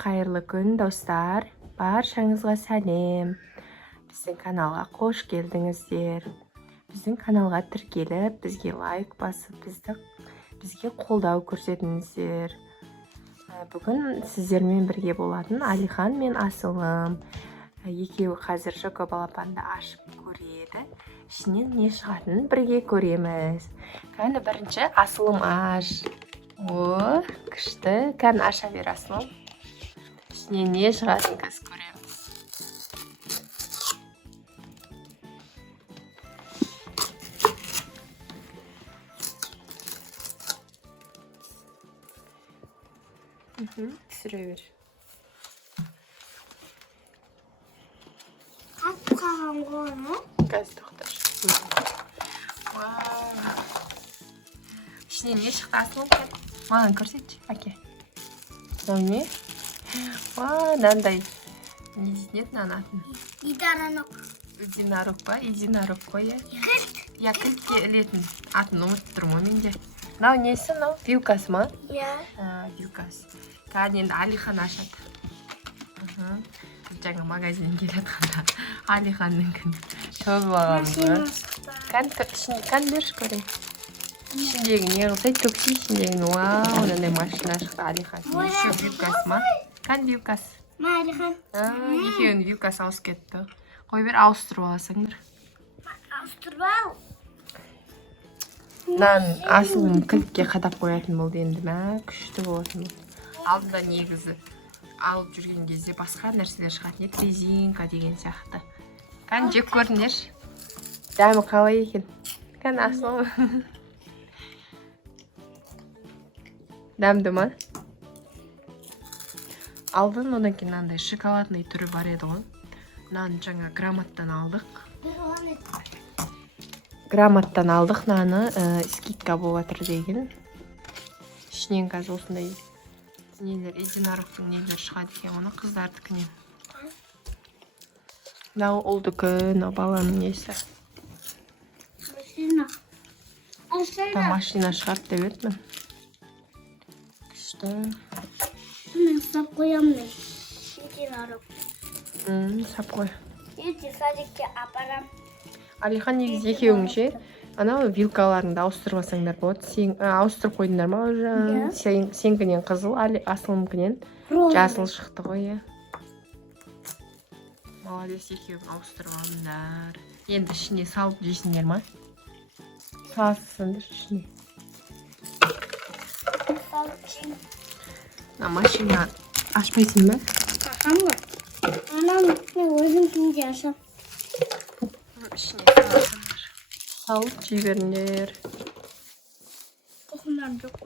Қайырлы күн, достар. Баршаңызға сәлем. Біздің каналға қош келдіңіздер. Біздің каналға тіркеліп, бізге лайк басып, бізге қолдау көрсетіңіздер. Бүгін сіздермен бірге болатын Алихан мен Асылым. Екеуі қазір шокобалапанды ашып көреді. Ішінен не шығатынын бірге көреміз. Кәні бірінші Асылым аш. О, күшті. Кәні аша бер, Асылым. Ішінен не шығатынын қазір көреміз. Түсіре бер. Қалған ғаны? Қазір тоқтар. Ішінен не шықты, Асылым? Маған көрсетші, әке. Мынау не? Мынандай. Не дейді нанатын? Единорог ба? Единорог қой, иә? Я кілтке ілетін атын ұмытып тұрмын менде. Мынау несі, мынау? Вилкасы ма? Иә. Вилкасы. Қазір енді Алихан ашады. Жаңа магазиннен келетқанда Алиханныңкін төгіп алғанбыз. Кән берші көрейін. Ішіндегі не қылсай, төксей ішіндегі. Вау, онандай машина шықты Алихан. Еще вилкасы ма? Кән вилкасы? Ма, Алихан? Екеуінің вилкасы ауысып кетті. Қой бер, ауыстырып аласыңдар. Ауыстырып ал. Нан Асылым кілтке қадап қоятын болды енді, мә, күшті болатын болды. Алдында негізі алып жүрген кезде басқа нәрселер шығатын еді, резинка деген сияқты. Кән жеп көріңдерші. Дәмі қалай екен? Кән Асылым. Дәмді ма? Алдын одан кейін мынандай шоколадный түрі бар еді ғой. Мынаны жаңа Громаттан алдық. Громаттан алдық, мынаны скидка болып жатыр деген. Ішінен қазір осындай нелер, единорогтың нелер шығады екен, оны қыздардікінен. Мынау ұлдікі, мынау баланың несі. Машина шығарды деп едім. Күшті. Мен сап қоямын. Единорог. Сап қой. Ертең садикке апарам. Алихан негізі екеуіңше анау вилкаларыңды ауыстырмасаңдар болады. Сен ауыстырып қойдыңдар ма уже? Сенкінен қызыл, Асылымкінен жасыл шықты ғой. Молодец, екеуің ауыстырып алыңдар. Енді ішіне салып жейсіңдер ма? Салсыңдар ішіне. Салып жеймін. Машина ашпайсың ба? Қақам ба? Анам мен өзім күнде ашам. Ішіне саласыңдар. Салып жей беріңдер. Тоқымдарым жоқ.